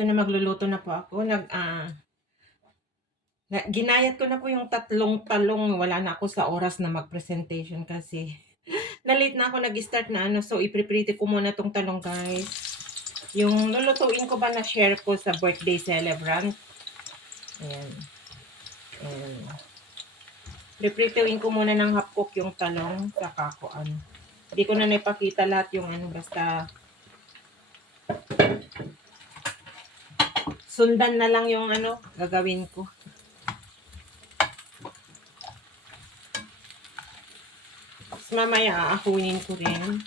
Ito na, magluluto na po ako. Ginayat ko na po yung tatlong talong. Wala na ako sa oras na mag-presentation kasi na-late na ako nag-start na ano. So, ipiprito ko muna tong talong, guys. Yung lulutuin ko ba na share ko sa birthday celebrant. Ayan. Ayan. Piprituin ko muna ng half cook yung talong. Saka ko ano. Hindi ko na naipakita lahat yung ano. Basta sundan na lang yung ano gagawin ko. Tapos mamaya aahunin ko rin.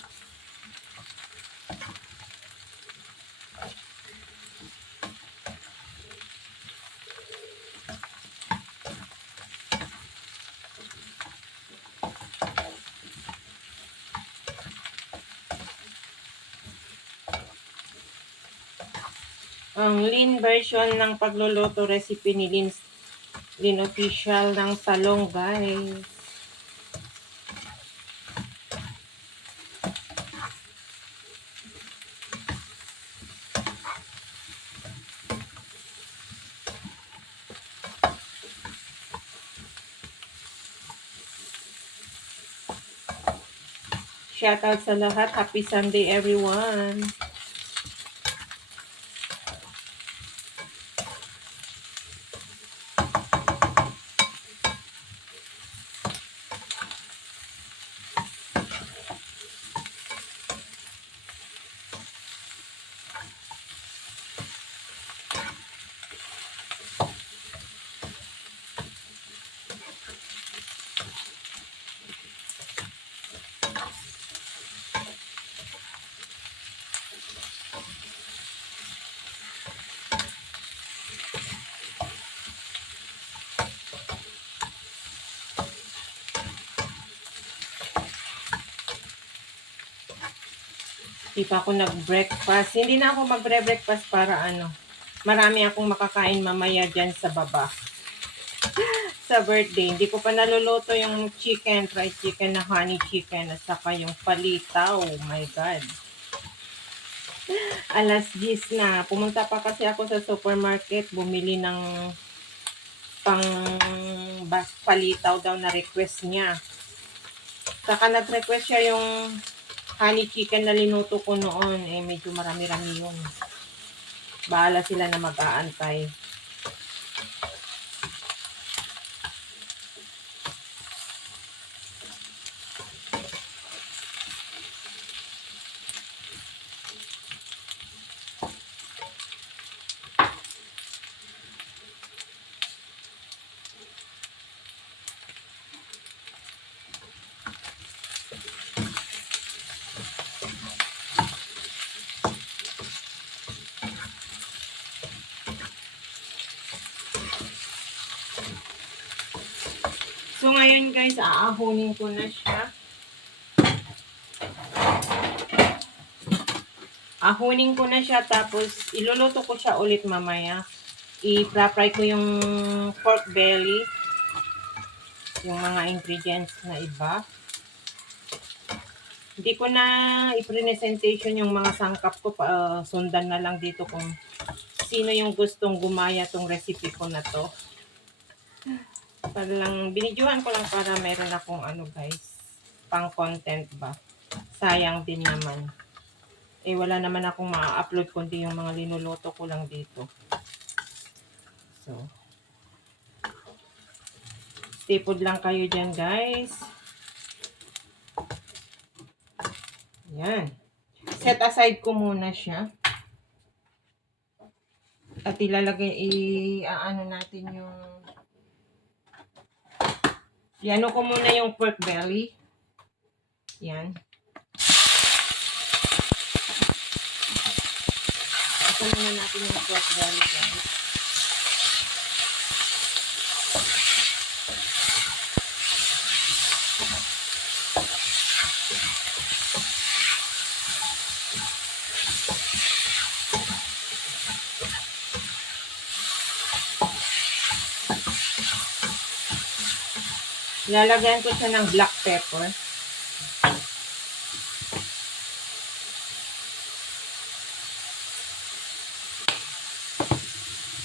Ang lean version ng pagluluto recipe ni Lin Official ng talong, guys. Shoutout sa lahat. Happy Sunday, everyone. Di pa ako nag-breakfast. Hindi na ako magbre-breakfast para ano. Marami akong makakain mamaya dyan sa baba. Sa birthday. Hindi ko pa naluluto yung chicken, fried chicken na honey chicken at saka yung palitaw. Oh my God. Alas 10 na. Pumunta pa kasi ako sa supermarket. Bumili ng pang palitaw daw na request niya. Saka nag-request siya yung honey chicken na linuto ko noon. Eh, medyo marami-rami yun. Bahala sila na mag-aantay. So, ngayon guys, aahunin ko na siya. Ahunin ko na siya, tapos iluluto ko siya ulit mamaya. I-fry ko yung pork belly. Yung mga ingredients na iba. Hindi ko na i-presentation yung mga sangkap ko. Sundan na lang dito kung sino yung gustong gumaya tong recipe ko na to. Para lang, binidyohan ko lang para meron akong ano guys, pang content ba. Sayang din naman. Eh wala naman akong ma-upload kundi yung mga linuluto ko lang dito. So, stay put lang kayo dyan guys. Yan. Set aside ko muna siya. At ilalagay, ano natin yung Iano ko muna yung pork belly. Yan. Ito muna natin yung pork belly, guys. Lalagyan ko siya ng black pepper.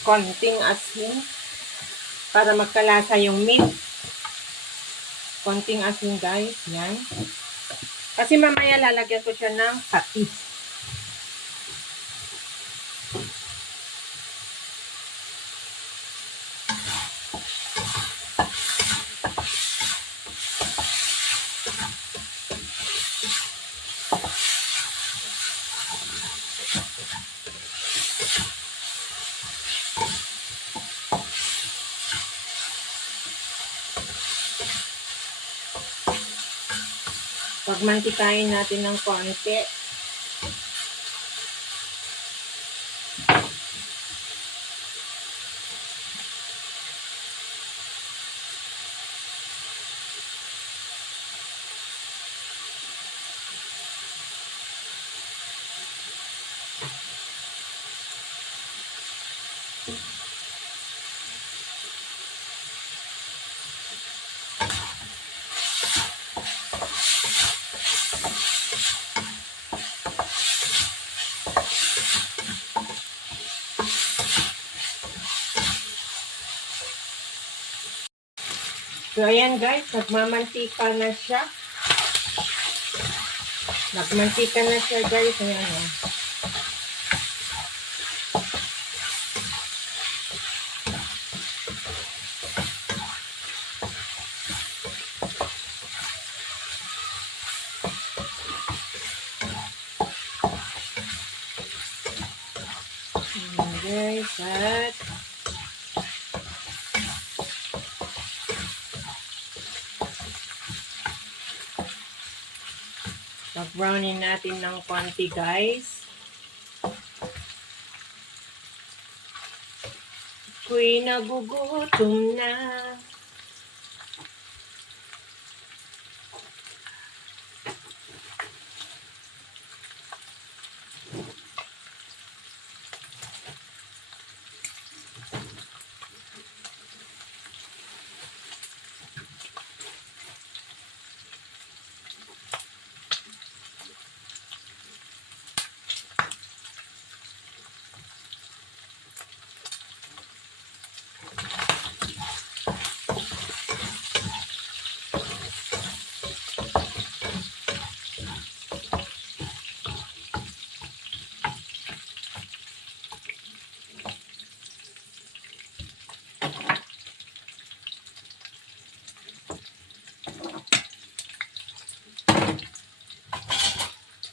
konting asin para magkalasa yung meat. Konting asin guys, yan. Kasi mamaya lalagyan ko siya ng patis. Pagmantikain natin ng konti. So, ayan guys, nagmamantika na siya. Nagmantika na siya guys. Ayan o. Ayan guys, at pag-brownin natin ng konti guys. Ako'y nagugutom na.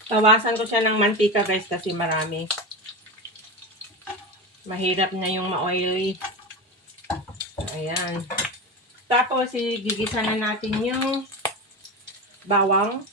Tawasan ko siya ng mantika guys kasi marami. Mahirap na yung ma-oily. Ayan. Tapos, gigisa na natin yung bawang.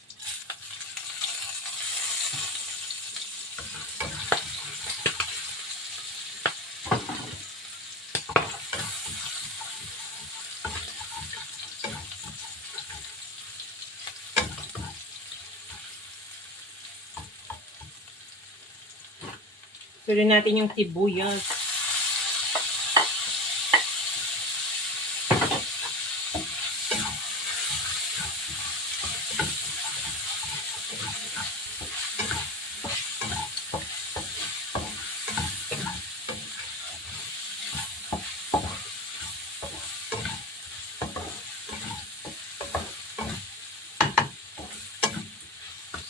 Surin natin yung sibuyas.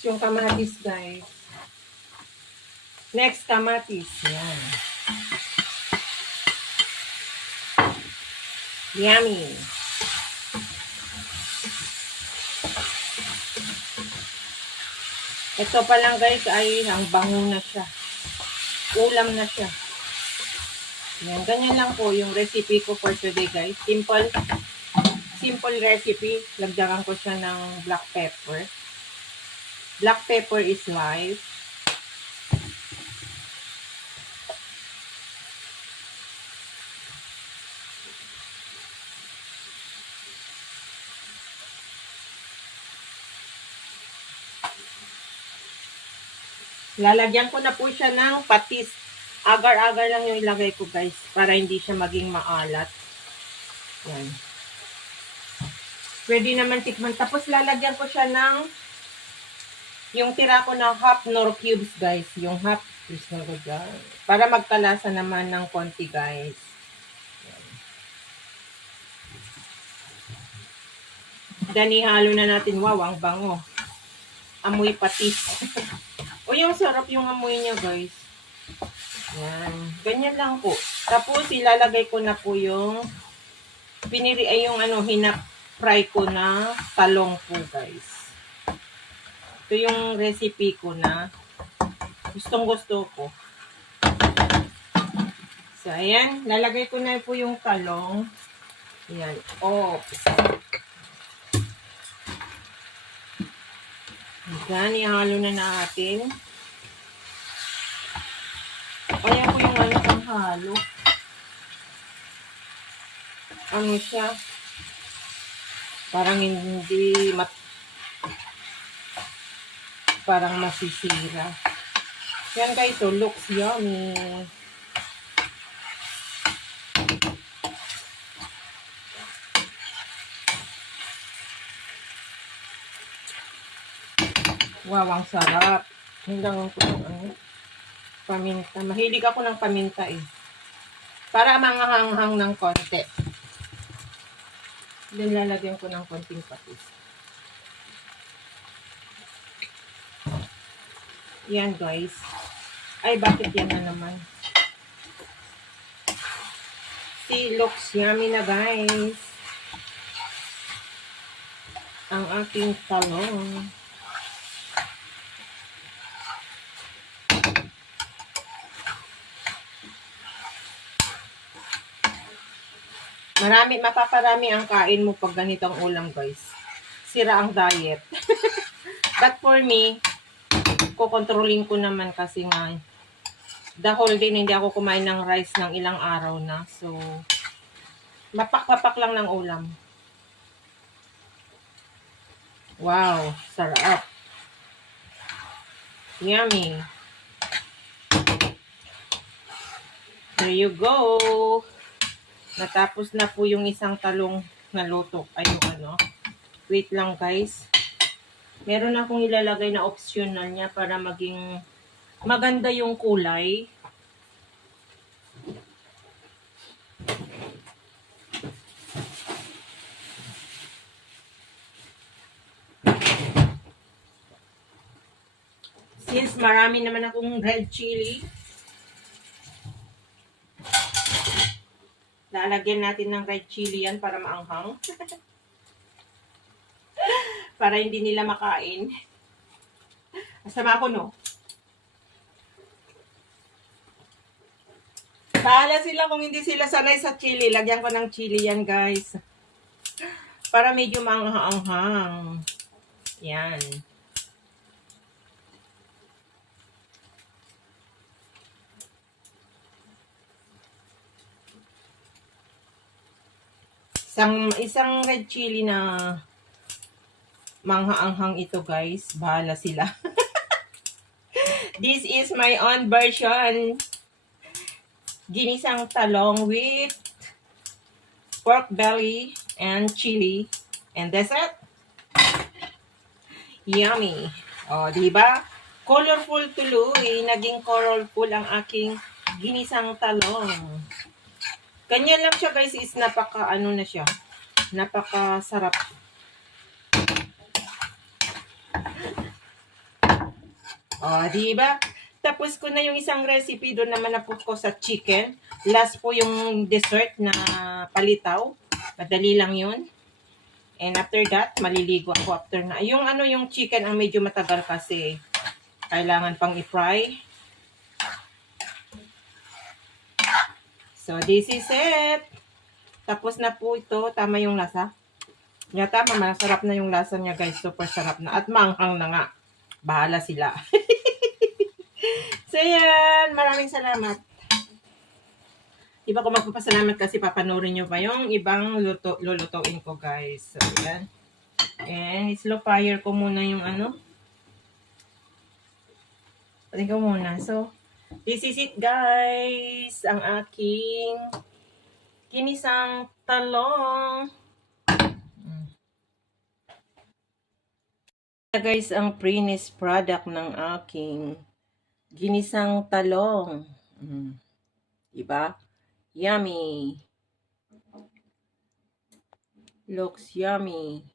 Yung kamatis guys. Next, kamatis. Yan. Yummy. Ito pa lang guys ay ang bango na siya. Ulam na siya. Yan. Ganyan lang po yung recipe ko for today guys. Simple recipe. Lagdagan ko siya ng black pepper. Black pepper is life. Lalagyan ko na po siya ng patis. Agar-agar lang yung ilagay ko guys para hindi siya maging maalat. Yan. Pwede naman tikman. Tapos lalagyan ko siya ng yung tira ko na half nor cubes guys. Yung half Sis na ko dyan. Para magkalasa naman ng konti, guys. Dani, halo na natin. Wow, ang bango. Amoy patis. O, yung sarap yung amoy niya, guys. Yan. Ganyan lang po. Tapos, ilalagay ko na po yung yung hinap-fry ko na talong po, guys. Ito yung recipe ko na gustong-gusto ko. So, ayan. Lalagay ko na po yung talong. Ayan. Ayan. Ihalo na natin. Ayan po yung panghalo. Ano siya? Parang hindi parang masisira. Yan guys, so looks yummy. Wow, ang sarap. Hanggang ko ng paminta. Mahilig ako ng paminta eh. Para mangahanghang ng konti. Then lalagyan ko ng konting patis. Yan guys. Ay, bakit yan na naman? See, looks yummy na guys. Ang aking talong. Mapaparami ang kain mo pag ganitong ulam guys. Sira ang diet. But for me, kukontrolin ko naman kasi nga the whole day hindi ako kumain ng rice ng ilang araw na. So, mapak-mapak lang ng ulam. Wow, sarap. Yummy. There you go. Natapos na po yung isang talong na luto. Ay, wait lang guys. Meron akong ilalagay na optional niya para maging maganda yung kulay. Since marami naman akong red chili, lalagyan natin ng red chili yan para maanghang. Para hindi nila makain. Masama ako, no? Bahala sila kung hindi sila sanay sa chili. Lagyan ko ng chili yan, guys. Para medyo maanghang. Yan. Isang red chili na manghaanghang ito guys. Bahala sila. This is my own version. Ginisang talong with pork belly and chili. And that's it. Yummy. O, diba? Colorful tuloy. Naging colorful ang aking ginisang talong. Ganyan lang siya guys, is na siya. Napaka-sarap. Diba? Tapos ko na yung isang recipe, doon naman na po ko sa chicken. Last po yung dessert na palitaw. Madali lang yun. And after that, maliligo ako after na. Yung chicken ang medyo matagal kasi kailangan pang i-fry. So, this is it. Tapos na po ito. Tama yung lasa. Tama. Masarap na yung lasa niya, guys. Super sarap na. At maanghang na nga. Bahala sila. So, yan. Maraming salamat. Iba ko magpapasalamat kasi papanoorin nyo pa yung ibang lulutuin ko, guys. So, yan. And slow fire ko muna yung Patin ko muna. So, this is it guys. Ang aking ginisang talong. Guys, ang finished product ng aking Ginisang talong. Diba? Yummy. Looks yummy.